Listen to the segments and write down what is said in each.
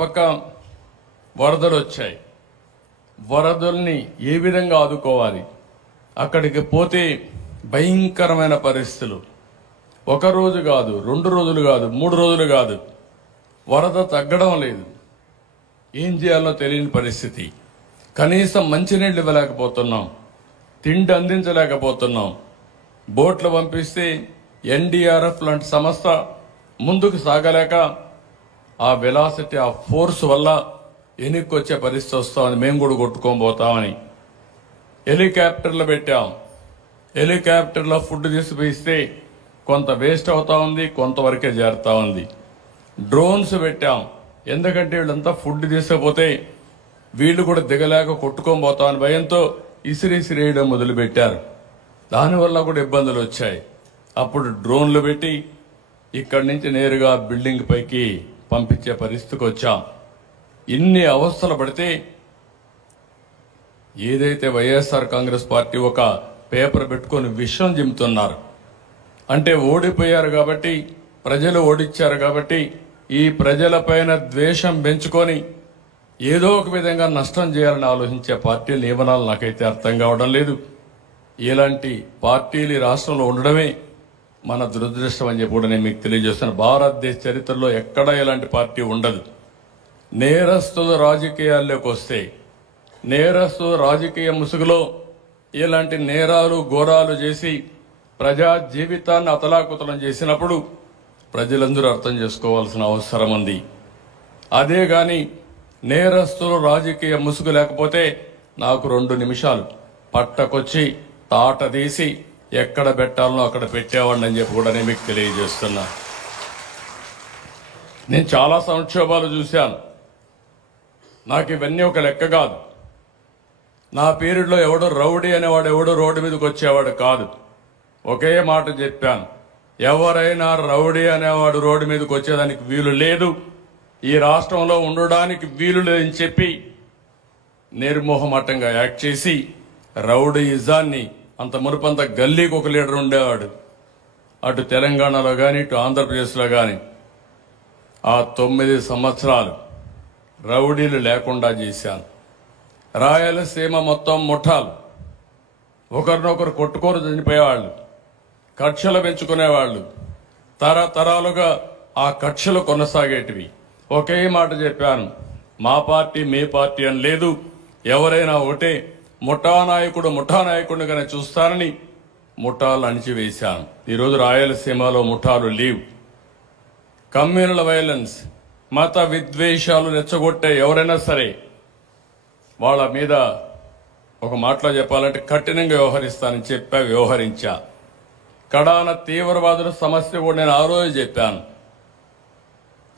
పక్క వరదలు వచ్చాయి. వరదల్ని ఏ విధంగా ఆదుకోవాలి? అక్కడికి పోతే భయంకరమైన పరిస్థితులు. ఒక రోజు కాదు, 2 రోజులు కాదు, 3 రోజులు కాదు, వరద తగ్గడం లేదు. ఏం చేయాలో తెలియని పరిస్థితి. కనీసం మంచినీళ్ళు ఇవ్వలేకపోతున్నాం, తిండి అందించలేకపోతున్నాం. బోట్లు పంపిస్తే ఎన్డీఆర్ఎఫ్ లాంటి సంస్థ ముందుకు సాగలేక ఆ వెలాసిటీ, ఆ ఫోర్స్ వల్ల వెనక్కి వచ్చే పరిస్థితి వస్తామని మేము కూడా కొట్టుకోబోతామని హెలికాప్టర్లు పెట్టాం. హెలికాప్టర్లో ఫుడ్ తీసుకుపోయిస్తే కొంత వేస్ట్ అవుతా ఉంది, కొంతవరకే చేరుతా ఉంది. డ్రోన్స్ పెట్టాం. ఎందుకంటే వీళ్ళంతా ఫుడ్ తీసుకపోతే వీళ్ళు కూడా దిగలేక కొట్టుకోబోతామని భయంతో ఇసిరేయడం మొదలుపెట్టారు. దానివల్ల కూడా ఇబ్బందులు వచ్చాయి. అప్పుడు డ్రోన్లు పెట్టి ఇక్కడి నుంచి నేరుగా బిల్డింగ్ పైకి పంపించే పరిస్థితికి వచ్చాం. ఇన్ని అవస్థలు పడితే ఏదైతే వైఎస్ఆర్ కాంగ్రెస్ పార్టీ ఒక పేపర్ పెట్టుకొని విషయం జిమ్ముతున్నారు అంటే ఓడిపోయారు కాబట్టి, ప్రజలు ఓడిచ్చారు కాబట్టి ఈ ప్రజలపైన ద్వేషం పెంచుకొని ఏదో ఒక విధంగా నష్టం చేయాలని ఆలోచించే పార్టీల నియమనాలు నాకైతే అర్థం కావడం లేదు. ఇలాంటి పార్టీలు రాష్ట్రంలో ఉండడమే మన దురదృష్టం అని చెప్పి కూడా నేను మీకు తెలియజేస్తున్నాను. భారతదేశ చరిత్రలో ఎక్కడా ఇలాంటి పార్టీ ఉండదు. నేరస్తుల రాజకీయాల్లోకి వస్తే, నేరస్తుల రాజకీయ ముసుగులో ఇలాంటి నేరాలు ఘోరాలు చేసి ప్రజా జీవితాన్ని అతలాకుతలం చేసినప్పుడు ప్రజలందరూ అర్థం చేసుకోవాల్సిన అవసరం ఉంది. అదే గాని నేరస్తులు రాజకీయ ముసుగు లేకపోతే నాకు 2 నిమిషాలు పట్టకొచ్చి తాట తీసి ఎక్కడ పెట్టాలనో అక్కడ పెట్టేవాడిని అని చెప్పి కూడా నేను మీకు తెలియజేస్తున్నా. నేను చాలా సంక్షోభాలు చూశాను. నాకు ఇవన్నీ ఒక లెక్క కాదు. నా పీరియడ్లో ఎవడో రౌడీ అనేవాడు ఎవడో రోడ్డు మీదకి వచ్చేవాడు కాదు. ఒకే మాట చెప్పాను, ఎవరైనా రౌడీ అనేవాడు రోడ్డు మీదకి వచ్చేదానికి వీలు లేదు, ఈ రాష్ట్రంలో ఉండడానికి వీలు లేదని చెప్పి నిర్మోహమాటంగా యాక్ట్ చేసి రౌడీయిజాన్ని, అంత మునుపంత గల్లీకి ఒక లీడర్ ఉండేవాడు, అటు తెలంగాణలో కానీ ఇటు ఆంధ్రప్రదేశ్లో కానీ ఆ 9 సంవత్సరాలు రౌడీలు లేకుండా చేశాను. రాయలసీమ మొత్తం ముఠాలు, ఒకరినొకరు కొట్టుకోరు చనిపోయేవాళ్ళు, కక్షలు పెంచుకునేవాళ్ళు, తరతరాలుగా ఆ కక్షలు కొనసాగేటివి. ఒకే మాట చెప్పాను, మా పార్టీ మీ పార్టీ అని లేదు, ఎవరైనా ఒకటే, ముఠా నాయకుడిగానే చూస్తానని ముఠాలు అణిచివేశాను. ఈరోజు రాయలసీమలో ముఠాలు లేవు. కమ్యూనల్ వైలెన్స్, మత విద్వేషాలు రెచ్చగొట్టే ఎవరైనా సరే వాళ్ళ మీద ఒక మాటలో చెప్పాలంటే కఠినంగా వ్యవహరిస్తానని వ్యవహరించా. కడాన తీవ్రవాదుల సమస్య కూడా నేను ఆ రోజు చెప్పాను.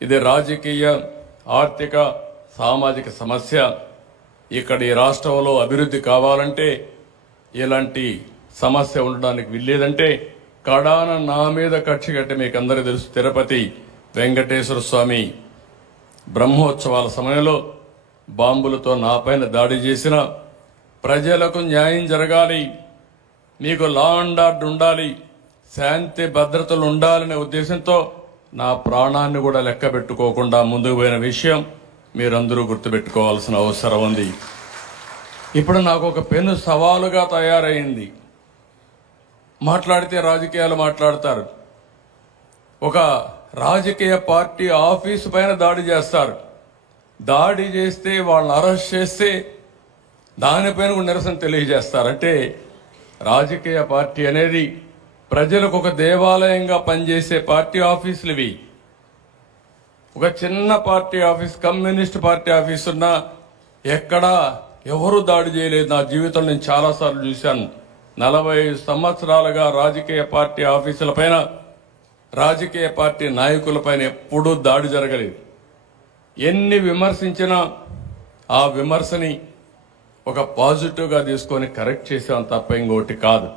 ఇది రాజకీయ, ఆర్థిక, సామాజిక సమస్య. ఇక్కడ ఈ రాష్ట్రంలో అభివృద్ధి కావాలంటే, ఇలాంటి సమస్య ఉండడానికి వీల్లేదంటే కడాన నా మీద కక్ష కట్టి మీకు అందరికీ తెలుసు, తిరుపతి వెంకటేశ్వర స్వామి బ్రహ్మోత్సవాల సమయంలో బాంబులతో నాపైన దాడి చేసిన, ప్రజలకు న్యాయం జరగాలి, మీకు లా అండ్ ఆర్డర్ ఉండాలి, శాంతి భద్రతలు ఉండాలనే ఉద్దేశంతో నా ప్రాణాన్ని కూడా లెక్క పెట్టుకోకుండా ముందుకు పోయిన విషయం మీరందరూ గుర్తుపెట్టుకోవాల్సిన అవసరం ఉంది. ఇప్పుడు నాకు ఒక పెను సవాలుగా తయారైంది. మాట్లాడితే రాజకీయాలు మాట్లాడతారు. ఒక రాజకీయ పార్టీ ఆఫీసు పైన దాడి చేస్తారు. దాడి చేస్తే వాళ్ళని అరెస్ట్ చేస్తే దానిపైన కూడా నిరసన తెలియజేస్తారు. అంటే రాజకీయ పార్టీ అనేది ప్రజలకు ఒక దేవాలయంగా పనిచేసే పార్టీ ఆఫీసులు ఇవి. ఒక చిన్న party office, communist party office ఉన్నా ఎక్కడా ఎవరు దాడి చేయలేదు. నా జీవితంలో నేను చాలాసార్లు చూశాను. 40 సంవత్సరాలుగా రాజకీయ పార్టీ ఆఫీసులపైన, రాజకీయ పార్టీ నాయకులపైన ఎప్పుడూ దాడి జరగలేదు. ఎన్ని విమర్శించినా ఆ విమర్శని ఒక పాజిటివ్గా తీసుకొని కరెక్ట్ చేసాం తప్ప ఇంకోటి కాదు.